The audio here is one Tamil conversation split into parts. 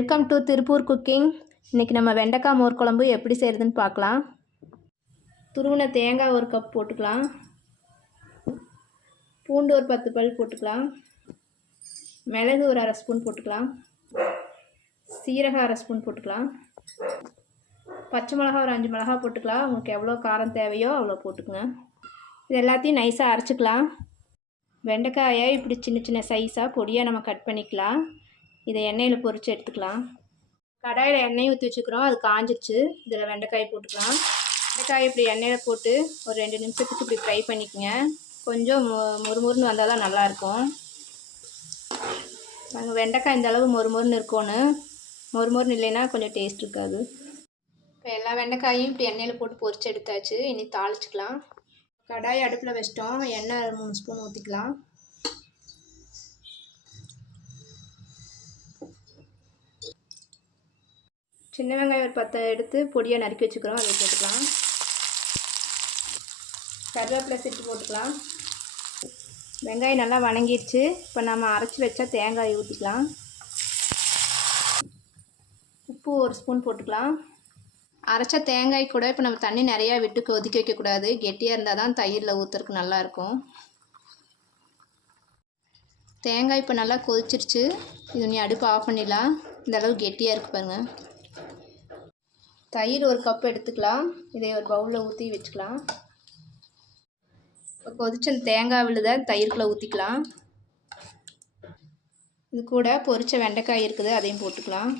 Welcome to Tiruppur cooking. இன்றைக்கி நம்ம வெண்டைக்காய் மோர் குழம்பு எப்படி செய்கிறதுன்னு பார்க்கலாம். துருவின தேங்காய் ஒரு கப் போட்டுக்கலாம். பூண்டு ஒரு 10 பல் போட்டுக்கலாம். மிளகு ஒரு அரை ஸ்பூன் போட்டுக்கலாம். சீரகம் அரை ஸ்பூன் போட்டுக்கலாம். பச்சை மிளகா ஒரு 5 மிளகா போட்டுக்கலாம். உங்களுக்கு எவ்வளோ காரம் தேவையோ அவ்வளோ போட்டுக்குங்க. இது எல்லாத்தையும் நைஸாக அரைச்சிக்கலாம். வெண்டைக்காயை இப்படி சின்ன சின்ன சைஸாக பொடியாக நம்ம கட் பண்ணிக்கலாம். இதை எண்ணெயில் பொரித்து எடுத்துக்கலாம். கடாயில் எண்ணெய் ஊற்றி வச்சுக்கிறோம், அது காஞ்சிருச்சு. இதில் வெண்டைக்காய் போட்டுக்கலாம். வெண்டைக்காய் இப்படி எண்ணெயில் போட்டு ஒரு 2 நிமிஷத்துக்கு இப்படி ஃப்ரை பண்ணிக்கோங்க. கொஞ்சம் மொறுமொறுன்னு வந்தால் தான் நல்லாயிருக்கும். நாங்கள் வெண்டைக்காய் இந்த அளவு மொறுமொறுன்னு இருக்கணும். மொறுமொறுன்னு இல்லைன்னா கொஞ்சம் டேஸ்ட் இருக்காது. இப்போ எல்லா வெண்டைக்காயும் இப்படி எண்ணெயில் போட்டு பொரித்து எடுத்தாச்சு. இனி தாளிச்சிக்கலாம். கடாய் அடுப்பில் வச்சிட்டோம். எண்ணெய் 3 ஸ்பூன் ஊற்றிக்கலாம். சின்ன வெங்காயம் ஒரு 10 எடுத்து பொடியாக நறுக்கி வச்சுக்கிறோம், அதை போட்டுக்கலாம். கருவேப்பிலை சேர்த்து போட்டுக்கலாம். வெங்காயம் நல்லா வணங்கிடுச்சு. இப்போ நம்ம அரைச்சி வச்சா தேங்காய் ஊற்றிக்கலாம். உப்பு ஒரு ஸ்பூன் போட்டுக்கலாம். அரைச்ச தேங்காய் கூட இப்போ நம்ம தண்ணி நிறையா விட்டு கொதிக்க வைக்கக்கூடாது. கெட்டியாக இருந்தால் தான் தயிரில் ஊற்றுறதுக்கு நல்லாயிருக்கும். தேங்காய் இப்போ நல்லா கொதிச்சிருச்சு. இது நீ அடுப்பு ஆஃப் பண்ணிடலாம். இந்த அளவு கெட்டியாக இருக்குது பாருங்கள். தயிர் ஒரு கப் எடுத்துக்கலாம். இதை ஒரு பவுலில் ஊற்றி வச்சுக்கலாம். இப்போ கொதிச்ச தேங்காய் விழுத தயிர்க்குள்ளே ஊற்றிக்கலாம். இது கூட பொரிச்ச வெண்டைக்காய் இருக்குது, அதையும் போட்டுக்கலாம்.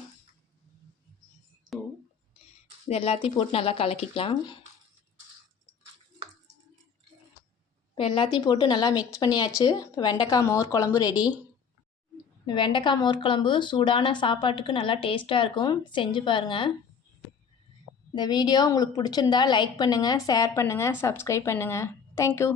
இது எல்லாத்தையும் போட்டு நல்லா கலக்கிக்கலாம். இப்போ எல்லாத்தையும் போட்டு நல்லா மிக்ஸ் பண்ணியாச்சு. இப்போ வெண்டைக்காய் மோர் குழம்பு ரெடி. வெண்டைக்காய் மோர் குழம்பு சூடான சாப்பாட்டுக்கு நல்லா டேஸ்ட்டாக இருக்கும். செஞ்சு பாருங்கள். இந்த வீடியோ உங்களுக்கு பிடிச்சிருந்தா லைக் பண்ணுங்கள், ஷேர் பண்ணுங்கள், சப்ஸ்கிரைப் பண்ணுங்கள். தேங்க்யூ.